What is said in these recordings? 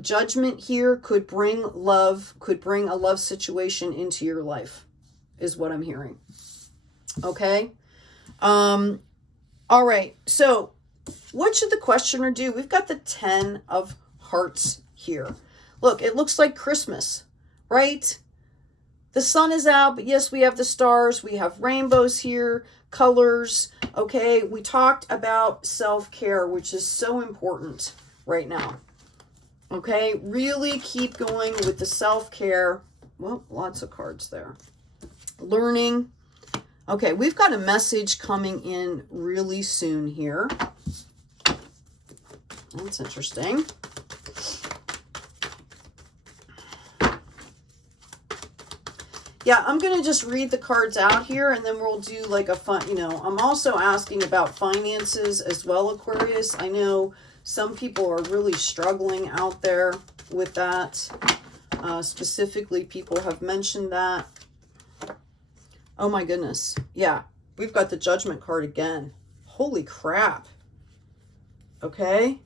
Judgment here could bring love, could bring a love situation into your life, is what I'm hearing. Okay. All right. So what should the questioner do? We've got the 10 of hearts here. Look, it looks like Christmas, right? The sun is out, but yes, we have the stars. We have rainbows here, colors. Okay. We talked about self-care, which is so important right now. Okay, really keep going with the self-care. Well, lots of cards there. Learning. Okay, we've got a message coming in really soon here. That's interesting. Yeah, I'm going to just read the cards out here, and then we'll do like a fun, I'm also asking about finances as well, Aquarius. I know some people are really struggling out there with that. Specifically, people have mentioned that. Oh my goodness. Yeah, we've got the Judgment card again. Holy crap. Okay.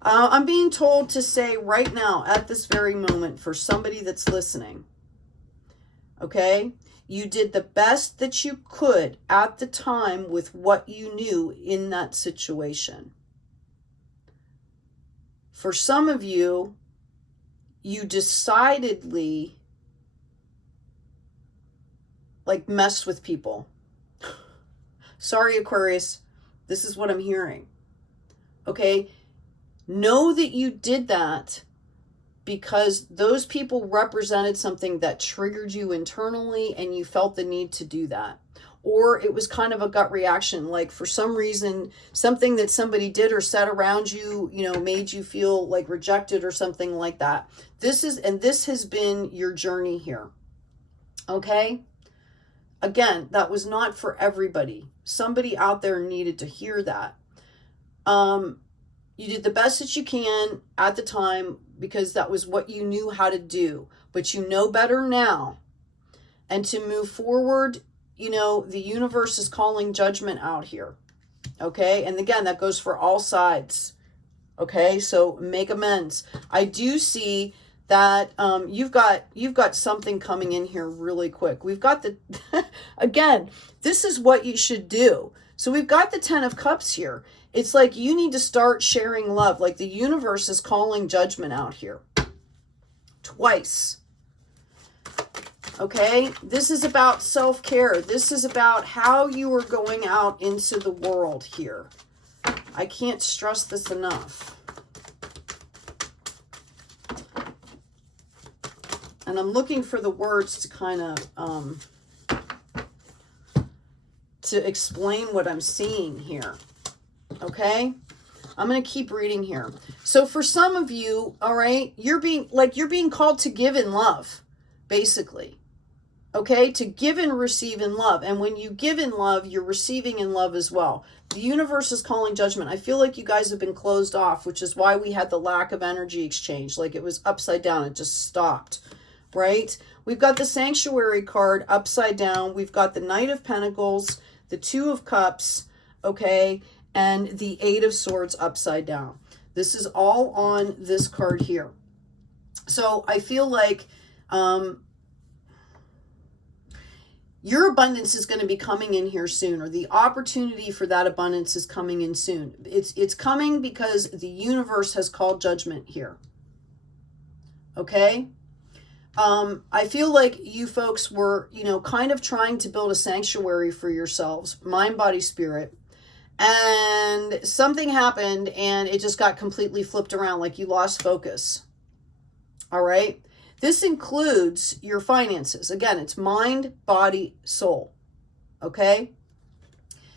I'm being told to say right now, at this very moment, for somebody that's listening, okay, you did the best that you could at the time with what you knew in that situation. For some of you, you decidedly messed with people. Sorry, Aquarius. This is what I'm hearing. Okay? Know that you did that because those people represented something that triggered you internally and you felt the need to do that. Or it was kind of a gut reaction, like for some reason, something that somebody did or said around you, made you feel like rejected or something like that. This has been your journey here. Okay? Again, that was not for everybody. Somebody out there needed to hear that. You did the best that you can at the time because that was what you knew how to do. But you know better now. And to move forward, the universe is calling judgment out here. Okay? And again, that goes for all sides. Okay? So make amends. I do see that you've got something coming in here really quick. We've got the, again, this is what you should do. So we've got the 10 of Cups here. It's like you need to start sharing love. Like the universe is calling judgment out here. Twice. Okay? This is about self-care. This is about how you are going out into the world here. I can't stress this enough. And I'm looking for the words to kind of, to explain what I'm seeing here. Okay? I'm going to keep reading here. So for some of you, all right, you're being called to give in love, basically. Okay? To give and receive in love. And when you give in love, you're receiving in love as well. The universe is calling judgment. I feel like you guys have been closed off, which is why we had the lack of energy exchange. Like it was upside down. It just stopped. Right? We've got the Sanctuary card upside down. We've got the Knight of Pentacles, the Two of Cups, okay, and the Eight of Swords upside down. This is all on this card here. So I feel like your abundance is going to be coming in here soon, or the opportunity for that abundance is coming in soon. It's coming because the universe has called judgment here. Okay? I feel like you folks were, kind of trying to build a sanctuary for yourselves, mind, body, spirit. And something happened and it just got completely flipped around, like you lost focus. All right. This includes your finances. Again, it's mind, body, soul. Okay.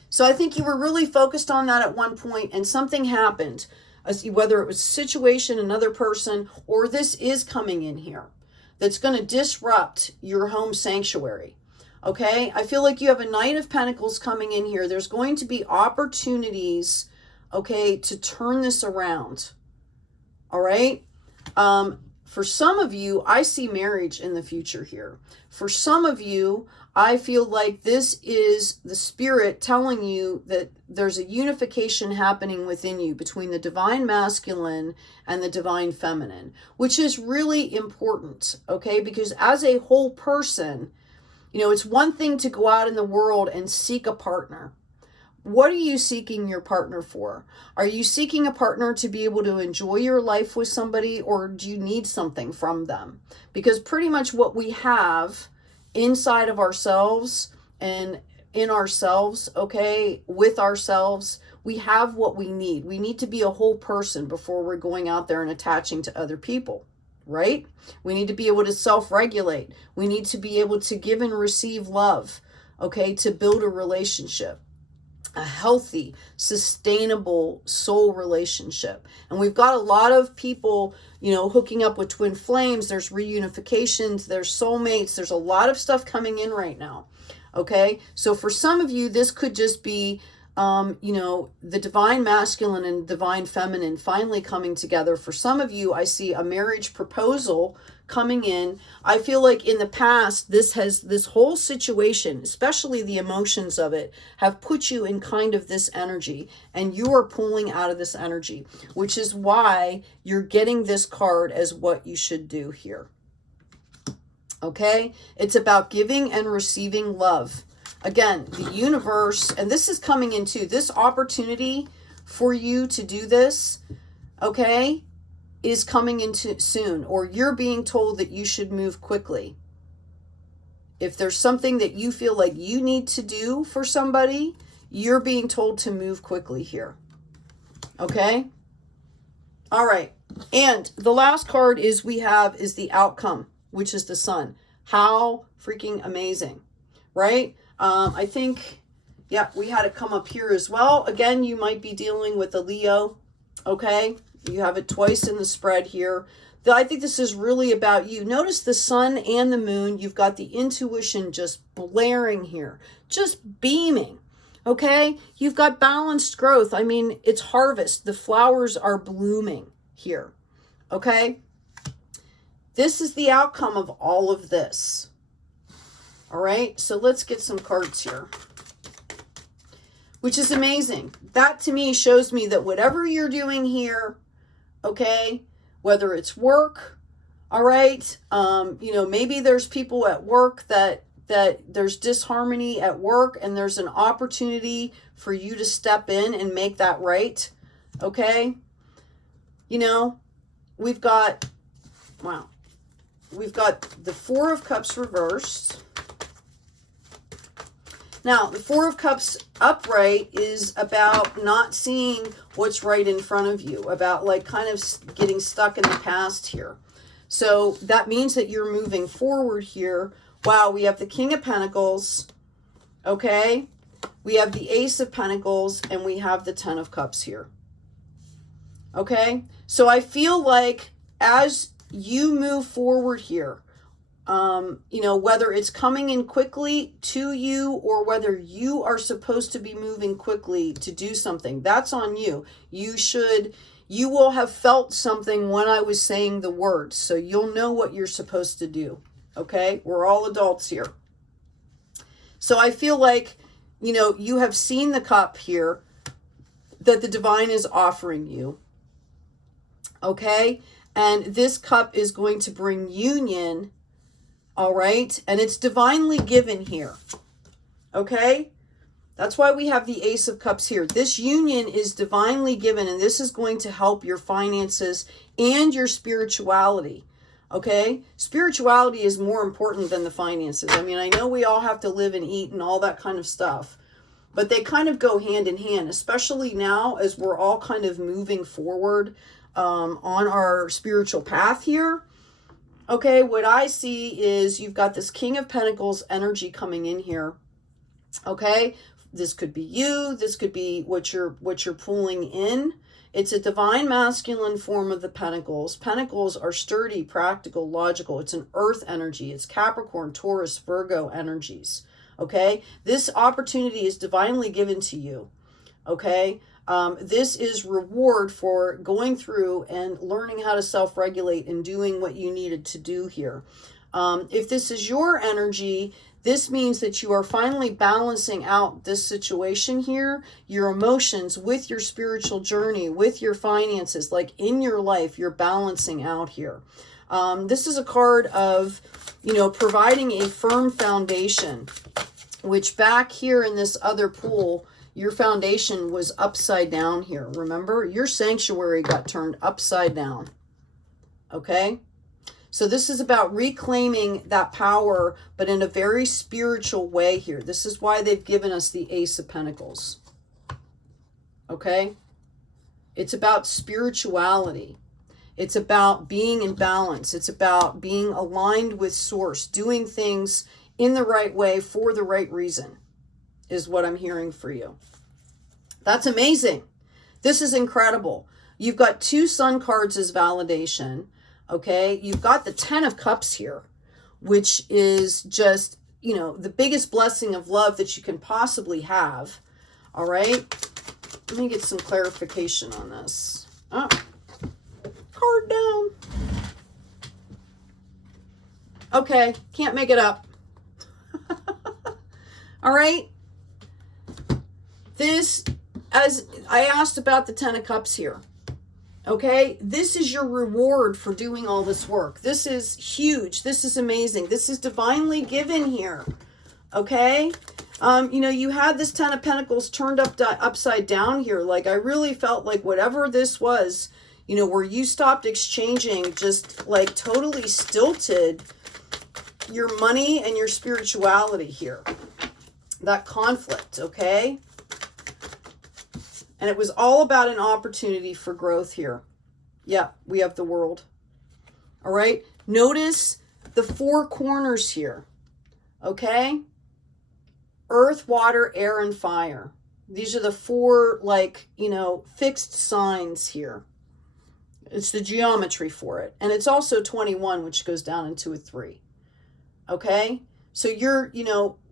So I think you were really focused on that at one point and something happened, whether it was a situation, another person, or this is coming in here that's going to disrupt your home sanctuary. Okay, I feel like you have a Knight of Pentacles coming in here. There's going to be opportunities, okay, to turn this around. All right. For some of you, I see marriage in the future here. For some of you, I feel like this is the spirit telling you that there's a unification happening within you between the divine masculine and the divine feminine, which is really important, okay? Because as a whole person, you know, it's one thing to go out in the world and seek a partner. What are you seeking your partner for? Are you seeking a partner to be able to enjoy your life with somebody, or do you need something from them? Because pretty much what we have inside of ourselves and in ourselves, okay, with ourselves, we have what we need. We need to be a whole person before we're going out there and attaching to other people, right? We need to be able to self-regulate. We need to be able to give and receive love, okay, to build a relationship, a healthy, sustainable soul relationship. And we've got a lot of people, you know, hooking up with twin flames. There's reunifications, there's soulmates, there's a lot of stuff coming in right now. Okay, so for some of you, this could just be you know, the divine masculine and divine feminine finally coming together. For some of you, I see a marriage proposal coming in. I feel like in the past, this whole situation, especially the emotions of it, have put you in kind of this energy, and you are pulling out of this energy, which is why you're getting this card as what you should do here. Okay? It's about giving and receiving love. Again, the universe, and this is coming into this opportunity for you to do this, okay, is coming into soon, or you're being told that you should move quickly. If there's something that you feel like you need to do for somebody, you're being told to move quickly here. Okay? All right. And the last card is the outcome, which is the sun. How freaking amazing, right? I think, yeah, we had it come up here as well. Again, you might be dealing with a Leo, okay? You have it twice in the spread here. I think this is really about you. Notice the sun and the moon. You've got the intuition just blaring here, just beaming, okay? You've got balanced growth. I mean, it's harvest. The flowers are blooming here, okay? This is the outcome of all of this. All right, so let's get some cards here, which is amazing. That to me shows me that whatever you're doing here, okay, whether it's work, all right, you know, maybe there's people at work that there's disharmony at work, and there's an opportunity for you to step in and make that right, okay? You know, we've got, wow, we've got the Four of Cups reversed. Now, the Four of Cups upright is about not seeing what's right in front of you, about like kind of getting stuck in the past here. So that means that you're moving forward here. Wow, we have the King of Pentacles, okay? We have the Ace of Pentacles, and we have the Ten of Cups here, okay? So I feel like as you move forward here, you know, whether it's coming in quickly to you or whether you are supposed to be moving quickly to do something, that's on you. You will have felt something when I was saying the words, so you'll know what you're supposed to do, okay? We're all adults here. So I feel like, you know, you have seen the cup here that the divine is offering you, okay? And this cup is going to bring union. All right. And it's divinely given here. Okay. That's why we have the Ace of Cups here. This union is divinely given, and this is going to help your finances and your spirituality. Okay. Spirituality is more important than the finances. I mean, I know we all have to live and eat and all that kind of stuff, but they kind of go hand in hand, especially now as we're all kind of moving forward on our spiritual path here. Okay, what I see is you've got this King of Pentacles energy coming in here. Okay, this could be you. This could be what you're pulling in. It's a divine masculine form of the Pentacles. Pentacles are sturdy, practical, logical. It's an earth energy. It's Capricorn, Taurus, Virgo energies. Okay, this opportunity is divinely given to you. Okay. This is reward for going through and learning how to self-regulate and doing what you needed to do here. If this is your energy, this means that you are finally balancing out this situation here, your emotions with your spiritual journey, with your finances, like in your life, you're balancing out here. This is a card of, providing a firm foundation, which back here in this other pool, your foundation was upside down here. Remember, your sanctuary got turned upside down. Okay? So this is about reclaiming that power, but in a very spiritual way here. This is why they've given us the Ace of Pentacles. Okay? It's about spirituality. It's about being in balance. It's about being aligned with Source, doing things in the right way for the right reason, is what I'm hearing for you. That's amazing. This is incredible. You've got 2 Sun cards as validation. Okay, you've got the 10 of Cups here, which is just, the biggest blessing of love that you can possibly have. All right, let me get some clarification on this. Oh, card down. Okay, can't make it up. All right, this, as I asked about the 10 of Cups here. Okay, this is your reward for doing all this work. This is huge. This is amazing. This is divinely given here. Okay, you had this 10 of Pentacles turned upside down here. Like, I really felt like whatever this was, where you stopped exchanging, just like totally stilted your money and your spirituality here. That conflict, okay? And it was all about an opportunity for growth here. Yeah, we have the World. All right. Notice the 4 corners here. Okay. Earth, water, air, and fire. These are the 4, fixed signs here. It's the geometry for it. And it's also 21, which goes down into a 3. Okay. So you're,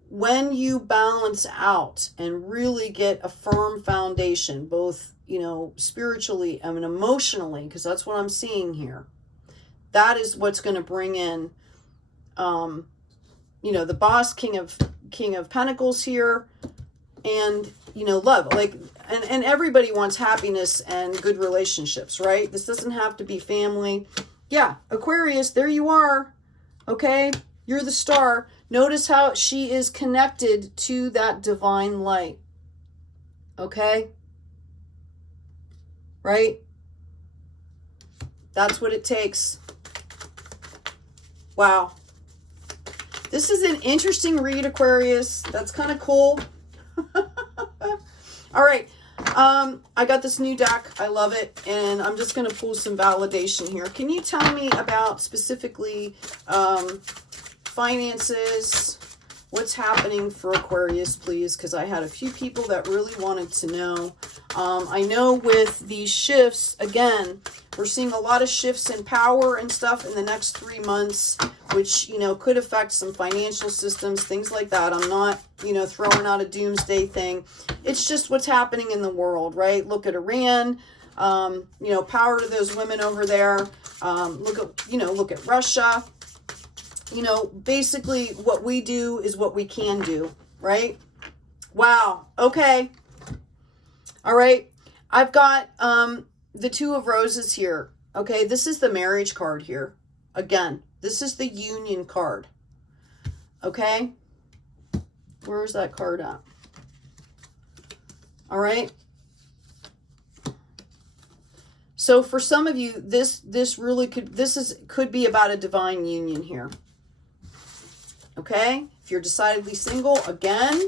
when you balance out and really get a firm foundation, both, spiritually and emotionally, because that's what I'm seeing here, that is what's going to bring in, the boss, King of Pentacles here, and, love. Like, and everybody wants happiness and good relationships, right? This doesn't have to be family. Yeah, Aquarius, there you are. Okay, you're the star. Notice how she is connected to that divine light. Okay? Right? That's what it takes. Wow. This is an interesting read, Aquarius. That's kind of cool. All right. I got this new deck. I love it. And I'm just going to pull some validation here. Can you tell me about specifically finances, what's happening for Aquarius, please? Because I had a few people that really wanted to know. I know with these shifts, again, we're seeing a lot of shifts in power and stuff in the next 3 months, which, could affect some financial systems, things like that. I'm not, throwing out a doomsday thing. It's just what's happening in the world, right? Look at Iran, power to those women over there. Look at Russia. Basically what we do is what we can do, right? Wow. Okay. All right. I've got the 2 of Roses here. Okay. This is the marriage card here. Again, this is the union card. Okay. Where's that card at? All right. So for some of you, this really could be about a divine union here. Okay, if you're decidedly single, again,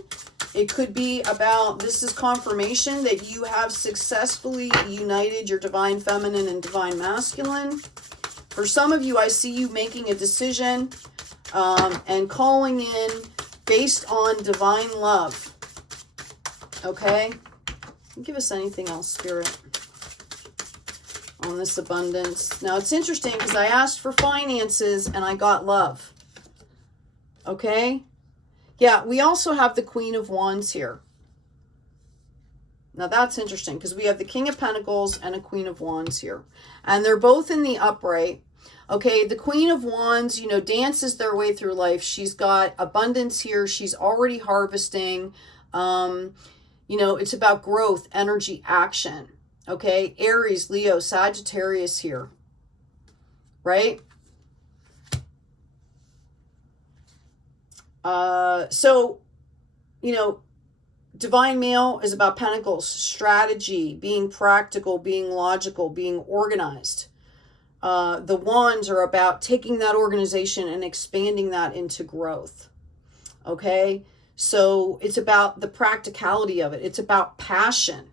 it could be about, this is confirmation that you have successfully united your divine feminine and divine masculine. For some of you, I see you making a decision and calling in based on divine love. Okay, give us anything else, Spirit, on this abundance. Now, it's interesting because I asked for finances and I got love. Okay. Yeah, we also have the Queen of Wands here. Now that's interesting because we have the King of Pentacles and a Queen of Wands here. And they're both in the upright. Okay, the Queen of Wands, you know, dances their way through life. She's got abundance here. She's already harvesting. You know, it's about growth, energy, action. Okay, Aries, Leo, Sagittarius here. Right? So, you know, Divine Male is about Pentacles, strategy, being practical, being logical, being organized. The Wands are about taking that organization and expanding that into growth. Okay? So it's about the practicality of it. It's about passion.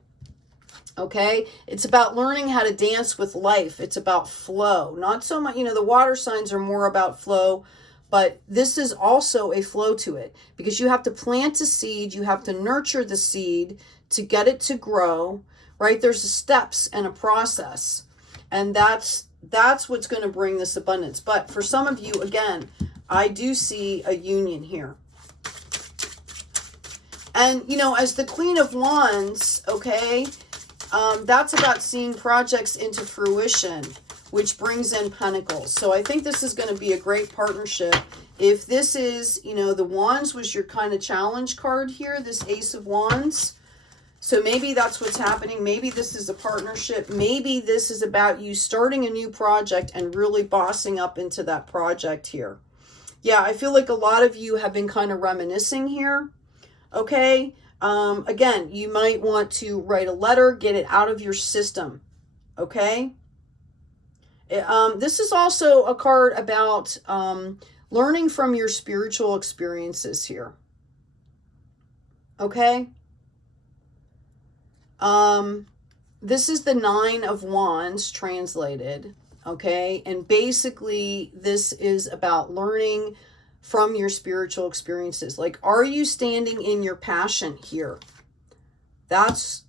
Okay? It's about learning how to dance with life. It's about flow. Not so much, you know, the water signs are more about flow, but this is also a flow to it, because you have to plant a seed, you have to nurture the seed to get it to grow, right? There's steps and a process, and that's what's going to bring this abundance. But for some of you, again, I do see a union here. And, you know, as the Queen of Wands, okay, that's about seeing projects into fruition, which brings in Pentacles. So I think this is going to be a great partnership. If this is, you know, the Wands was your kind of challenge card here, this Ace of Wands. So maybe that's what's happening. Maybe this is a partnership. Maybe this is about you starting a new project and really bossing up into that project here. Yeah, I feel like a lot of you have been kind of reminiscing here. Okay. Again, you might want to write a letter, get it out of your system. Okay. This is also a card about learning from your spiritual experiences here. Okay. This is the Nine of Wands translated. Okay. And basically this is about learning from your spiritual experiences. Like, are you standing in your passion here? That's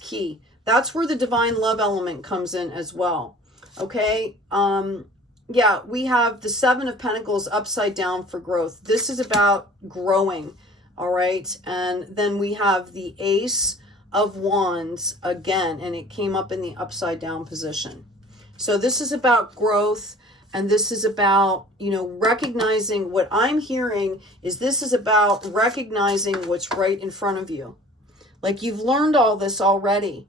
key. That's where the divine love element comes in as well. Okay. Yeah, we have the Seven of Pentacles upside down for growth. This is about growing. All right. And then we have the Ace of Wands again, and it came up in the upside down position. So this is about growth. And this is about, you know, recognizing what I'm hearing is this is about recognizing what's right in front of you. Like, you've learned all this already.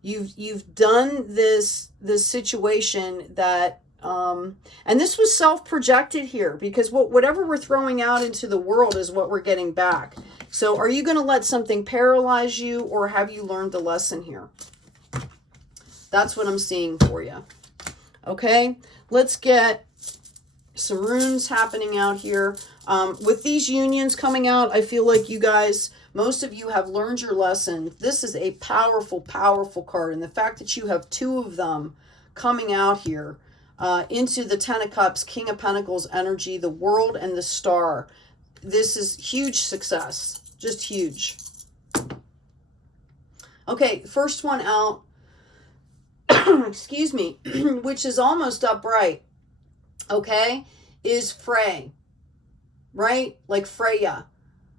You've done this situation that, and this was self-projected here, because whatever we're throwing out into the world is what we're getting back. So are you going to let something paralyze you, or have you learned the lesson here? That's what I'm seeing for you. Okay. Let's get some runes happening out here. With these unions coming out, I feel like you guys, most of you have learned your lesson. This is a powerful, powerful card. And the fact that you have two of them coming out here into the Ten of Cups, King of Pentacles energy, the World and the Star. This is huge success. Just huge. Okay, first one out. Excuse me, which is almost upright, okay, is Frey, right? Like Freya.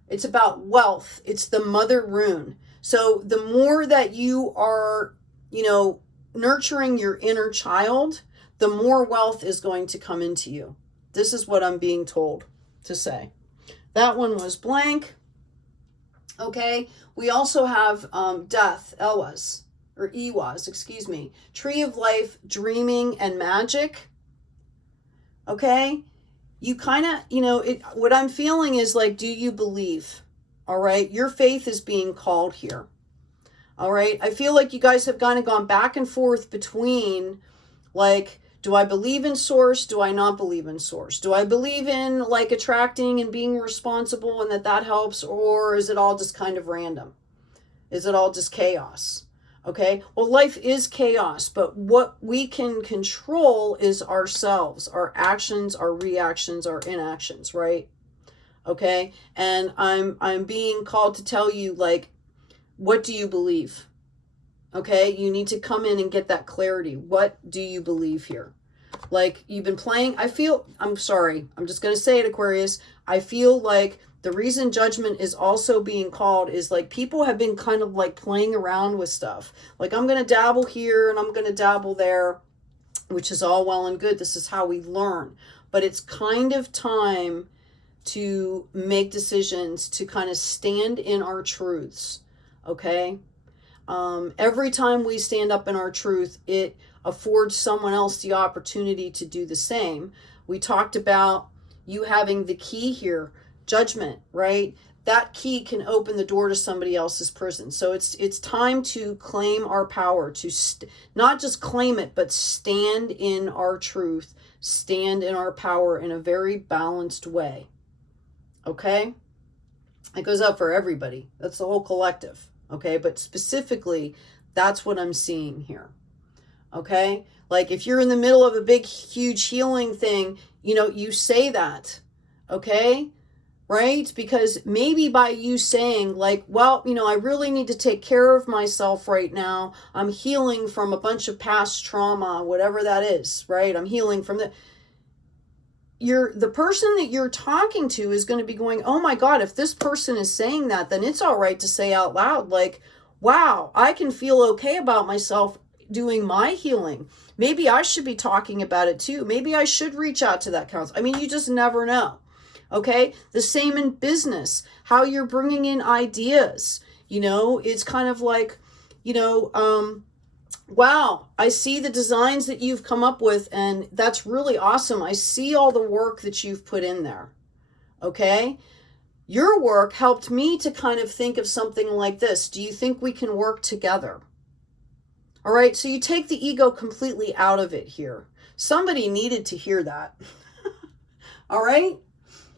It's about wealth. It's the mother rune. So the more that you are, you know, nurturing your inner child, the more wealth is going to come into you. This is what I'm being told to say. That one was blank. Okay, we also have death, Elwas. Or Ewas, excuse me. Tree of Life, dreaming and magic. Okay? You kind of, you know, what I'm feeling is like, do you believe? All right? Your faith is being called here. All right? I feel like you guys have kind of gone back and forth between, like, do I believe in source? Do I not believe in source? Do I believe in, like, attracting and being responsible and that helps? Or is it all just kind of random? Is it all just chaos? Okay, well, life is chaos, but what we can control is ourselves, our actions, our reactions, our inactions, right? Okay, and I'm being called to tell you, like, what do you believe? Okay, you need to come in and get that clarity. What do you believe here? Like, you've been playing, I'm sorry, I'm just going to say it, Aquarius. I feel like the reason judgment is also being called is like people have been kind of like playing around with stuff. Like, I'm going to dabble here and I'm going to dabble there. which is all well and good. This is how we learn. But it's kind of time to make decisions to kind of stand in our truths, okay? Every time we stand up in our truth, it affords someone else the opportunity to do the same. We talked about you having the key here, judgment, right? That key can open the door to somebody else's prison. So it's time to claim our power, to not just claim it, but stand in our truth, stand in our power in a very balanced way. Okay? It goes up for everybody. That's the whole collective. Okay? But specifically, that's what I'm seeing here. Okay? Like if you're in the middle of a big, huge healing thing, you know, you say that. Okay? Right? Because maybe by you saying like, well, you know, I really need to take care of myself right now. I'm healing from a bunch of past trauma, whatever that is, right? I'm healing from the person that you're talking to is going to be going, oh my God, if this person is saying that, then it's all right to say out loud, like, wow, I can feel okay about myself doing my healing. Maybe I should be talking about it too. Maybe I should reach out to that counselor. I mean, you just never know. Okay. The same in business, how you're bringing in ideas, you know, it's kind of like, you know, wow, I see the designs that you've come up with and that's really awesome. I see all the work that you've put in there. Okay. Your work helped me to kind of think of something like this. Do you think we can work together? All right. So you take the ego completely out of it here. Somebody needed to hear that. All right.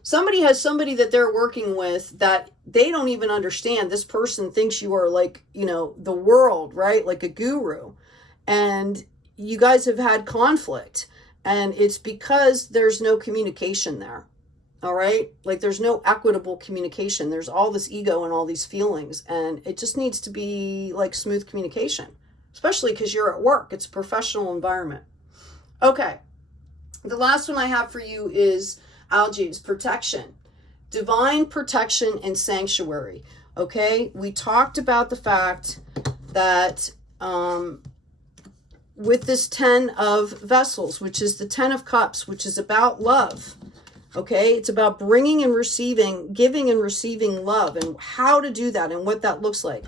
Somebody has somebody that they're working with that they don't even understand. This person thinks you are like, you know, the world, right? Like a guru. And you guys have had conflict. And it's because there's no communication there. All right? Like there's no equitable communication. There's all this ego and all these feelings. And it just needs to be like smooth communication. Especially because you're at work. It's a professional environment. Okay. The last one I have for you is algae's protection, divine protection and sanctuary. Okay, we talked about the fact that with this 10 of vessels, which is the 10 of cups, which is about love. Okay, it's about bringing and receiving, giving and receiving love, and how to do that and what that looks like.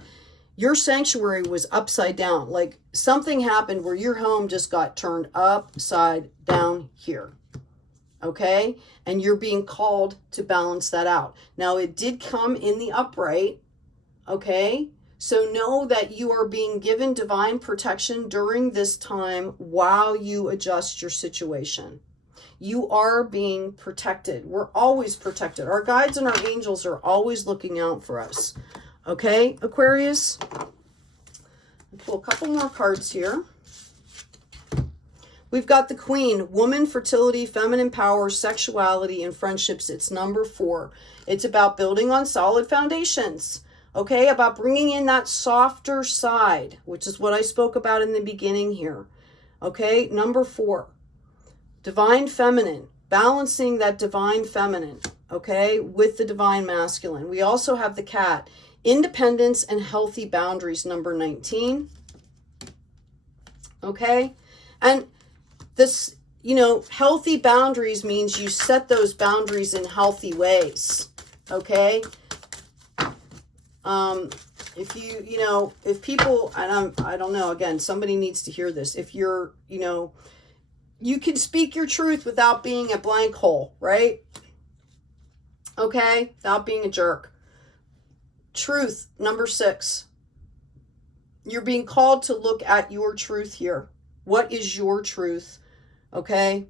Your sanctuary was upside down. Like something happened where your home just got turned upside down here. Okay, and you're being called to balance that out. Now, it did come in the upright, okay? So know that you are being given divine protection during this time while you adjust your situation. You are being protected. We're always protected. Our guides and our angels are always looking out for us. Okay, Aquarius? I'll pull a couple more cards here. We've got the Queen, woman, fertility, feminine power, sexuality, and friendships. It's number 4. It's about building on solid foundations, okay? About bringing in that softer side, which is what I spoke about in the beginning here, okay? Number 4, divine feminine, balancing that divine feminine, okay, with the divine masculine. We also have the cat, independence and healthy boundaries, number 19, okay? And this, you know, healthy boundaries means you set those boundaries in healthy ways, okay? If you know, if people, and I don't know, again, somebody needs to hear this. If you're, you know, you can speak your truth without being a blank hole, right? Okay? Without being a jerk. Truth, number 6. You're being called to look at your truth here. What is your truth? Okay.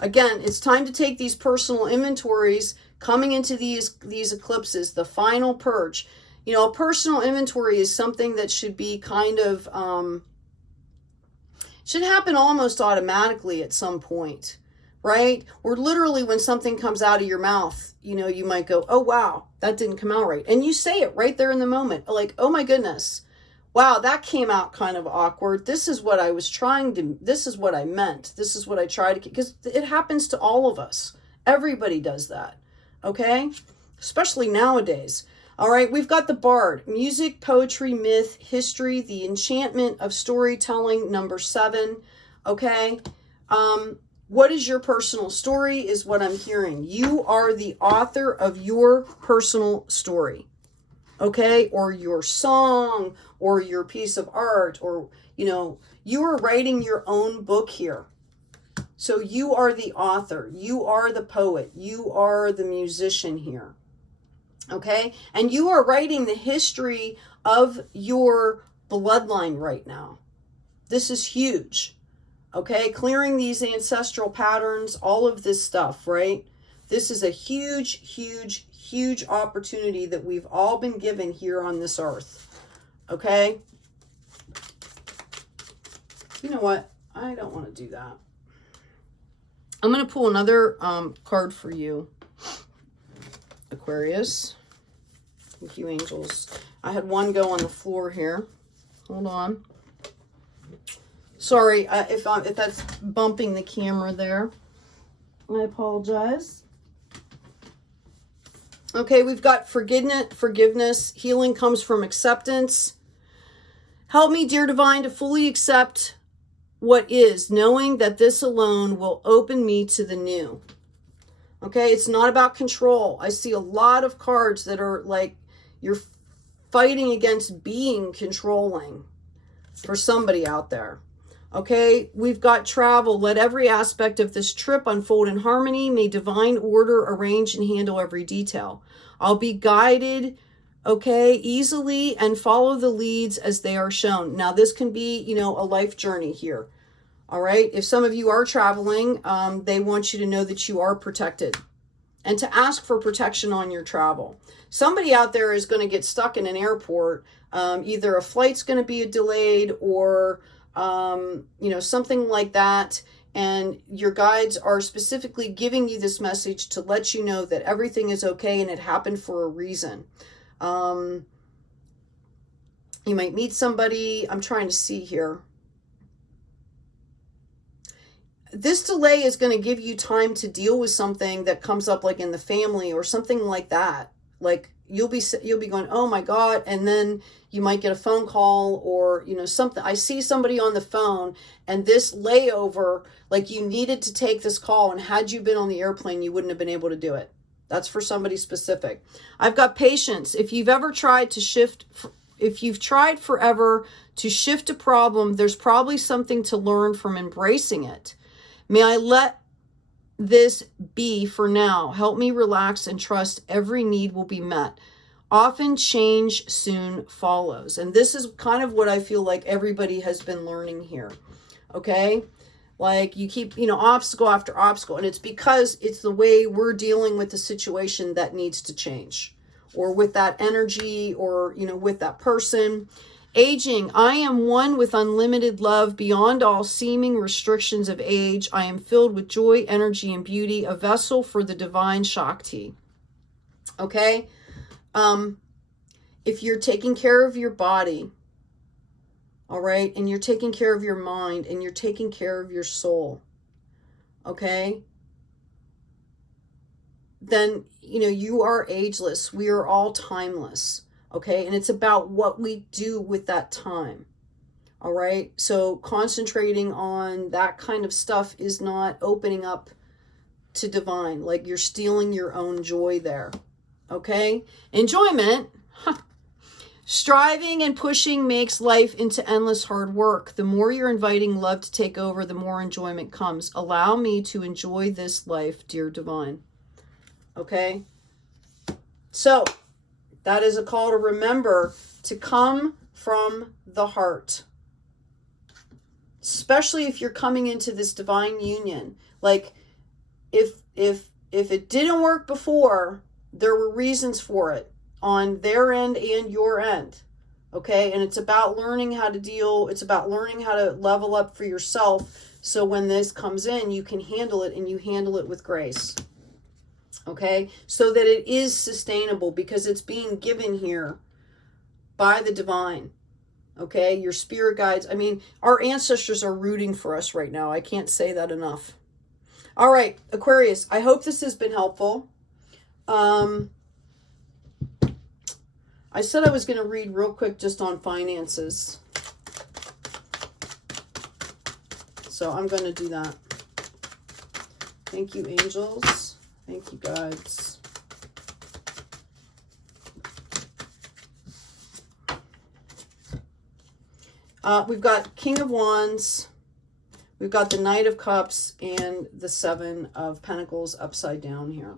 Again, it's time to take these personal inventories coming into these eclipses, the final purge. You know, a personal inventory is something that should be kind of, should happen almost automatically at some point, right? Or literally when something comes out of your mouth, you know, you might go, oh, wow, that didn't come out right. And you say it right there in the moment, like, oh my goodness. Wow, that came out kind of awkward. This is what I was trying to, this is what I meant. This is what I tried to, because it happens to all of us. Everybody does that, okay? Especially nowadays. All right, we've got the Bard, music, poetry, myth, history, the enchantment of storytelling, number 7. Okay? What is your personal story is what I'm hearing. You are the author of your personal story. Okay? Or your song, or your piece of art, or, you know, you are writing your own book here. So you are the author. You are the poet. You are the musician here. Okay? And you are writing the history of your bloodline right now. This is huge. Okay? Clearing these ancestral patterns, all of this stuff, right? This is a huge, huge, huge opportunity that we've all been given here on this earth. Okay? You know what? I don't want to do that. I'm going to pull another card for you, Aquarius. Thank you, angels. I had one go on the floor here. Hold on. Sorry if that's bumping the camera there. I apologize. Okay, we've got forgiveness. Healing comes from acceptance. Help me, dear divine, to fully accept what is, knowing that this alone will open me to the new. Okay, it's not about control. I see a lot of cards that are like you're fighting against being controlling for somebody out there. Okay, we've got travel. Let every aspect of this trip unfold in harmony. May divine order arrange and handle every detail. I'll be guided, okay, easily, and follow the leads as they are shown. Now, this can be, you know, a life journey here. All right, if some of you are traveling, they want you to know that you are protected and to ask for protection on your travel. Somebody out there is going to get stuck in an airport. Either a flight's going to be delayed or you know, something like that, and your guides are specifically giving you this message to let you know that everything is okay and it happened for a reason. You might meet somebody. I'm trying to see here. This delay is going to give you time to deal with something that comes up, like in the family or something like that. Like you'll be going, oh my God, and then you might get a phone call or, you know, something. I see somebody on the phone, and this layover, like you needed to take this call, and had you been on the airplane, you wouldn't have been able to do it. That's for somebody specific. I've got patience. If you've tried forever to shift a problem, there's probably something to learn from embracing it. May I let this be for now. Help me relax and trust every need will be met. Often change soon follows. And this is kind of what I feel like everybody has been learning here. Okay? Like you keep, you know, obstacle after obstacle. And it's because it's the way we're dealing with the situation that needs to change. Or with that energy, or, you know, with that person. Aging, I am one with unlimited love beyond all seeming restrictions of age. I am filled with joy, energy, and beauty, a vessel for the divine Shakti. Okay? If you're taking care of your body, all right, and you're taking care of your mind, and you're taking care of your soul, okay, then, you know, you are ageless. We are all timeless. Okay, and it's about what we do with that time. All right, so concentrating on that kind of stuff is not opening up to divine. Like you're stealing your own joy there. Okay, enjoyment. Striving and pushing makes life into endless hard work. The more you're inviting love to take over, the more enjoyment comes. Allow me to enjoy this life, dear divine. Okay, so that is a call to remember to come from the heart. Especially if you're coming into this divine union. Like if it didn't work before, there were reasons for it on their end and your end. Okay? And it's about learning how to deal, it's about learning how to level up for yourself, so when this comes in, you can handle it, and you handle it with grace. Okay, so that it is sustainable, because it's being given here by the divine. Okay, your spirit guides. I mean, our ancestors are rooting for us right now. I can't say that enough. All right, Aquarius, I hope this has been helpful. I said I was going to read real quick just on finances. So I'm going to do that. Thank you, angels. Thank you, guides. We've got King of Wands. We've got the Knight of Cups and the Seven of Pentacles upside down here.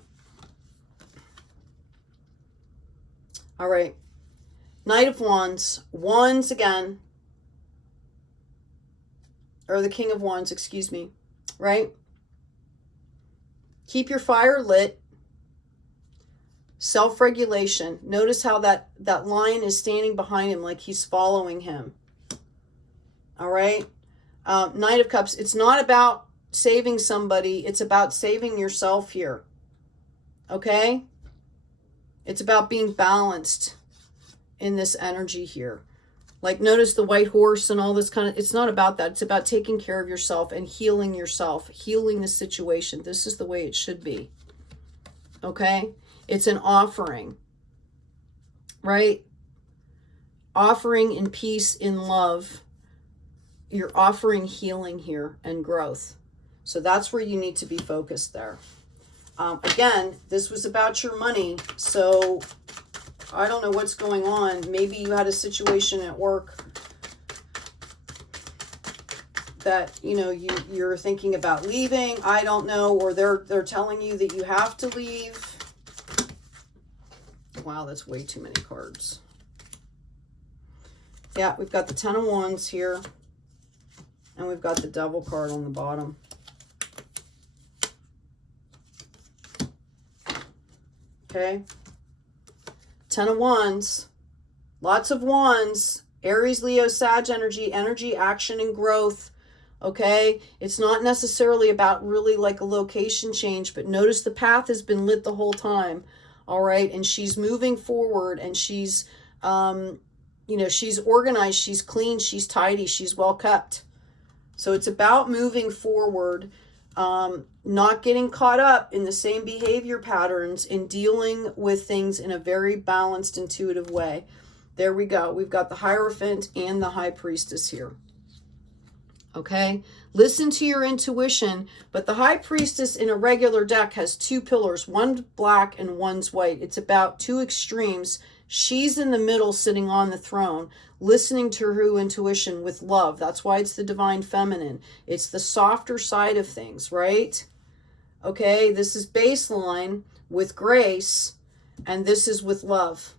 All right. Knight of Wands. Wands again. Or the King of Wands, excuse me. Right? Keep your fire lit. Self-regulation. Notice how that lion is standing behind him like he's following him. All right? Knight of Cups. It's not about saving somebody. It's about saving yourself here. Okay? It's about being balanced in this energy here. Like, notice the white horse and all this kind of, it's not about that. It's about taking care of yourself and healing yourself, healing the situation. This is the way it should be. Okay? It's an offering, right? Offering in peace, in love. You're offering healing here and growth. So that's where you need to be focused there. Again, this was about your money. So I don't know what's going on. Maybe you had a situation at work that, you know, you're thinking about leaving. I don't know. Or they're telling you that you have to leave. Wow, that's way too many cards. Yeah, we've got the Ten of Wands here. And we've got the Devil card on the bottom. Okay. Ten of Wands. Lots of wands. Aries, Leo, Sag energy, action, and growth. Okay. It's not necessarily about really like a location change, but notice the path has been lit the whole time. All right. And she's moving forward, and she's, you know, she's organized, she's clean, she's tidy, she's well kept. So it's about moving forward, not getting caught up in the same behavior patterns, and dealing with things in a very balanced, intuitive way. There we go. We've got the Hierophant and the High Priestess here. Okay? Listen to your intuition, but the High Priestess in a regular deck has two pillars, one's black and one's white. It's about two extremes. She's in the middle, sitting on the throne, listening to her intuition with love. That's why it's the divine feminine. It's the softer side of things, right? Okay, this is baseline with grace, and this is with love.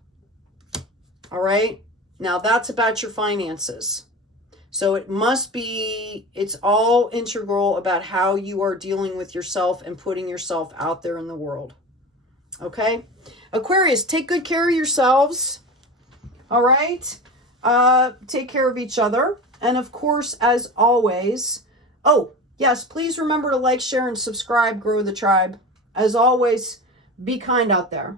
All right? Now that's about your finances. So it must be, it's all integral about how you are dealing with yourself and putting yourself out there in the world. Okay? Aquarius, take good care of yourselves. All right? Take care of each other. And of course, as always, oh, yes, please remember to like, share, and subscribe. Grow the tribe. As always, be kind out there.